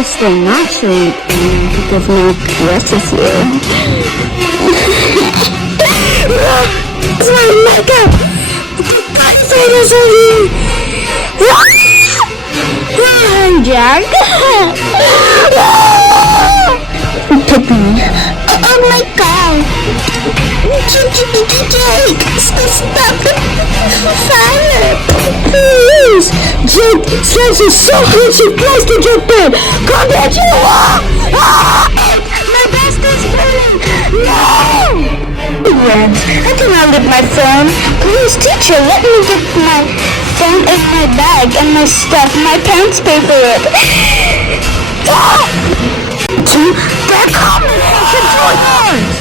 this thing, actually, give me the rest of you. It's my makeup! Jack! Pick me. Oh my god! Jake! Stop the fire! Please! Jake, Spencer so hurt you guys to jump in! Come back to the wall! My vest is burning! No! I cannot leave my phone. Please, teacher, let me get my phone in my bag and my stuff. My parents pay for it. They're coming! Control yours!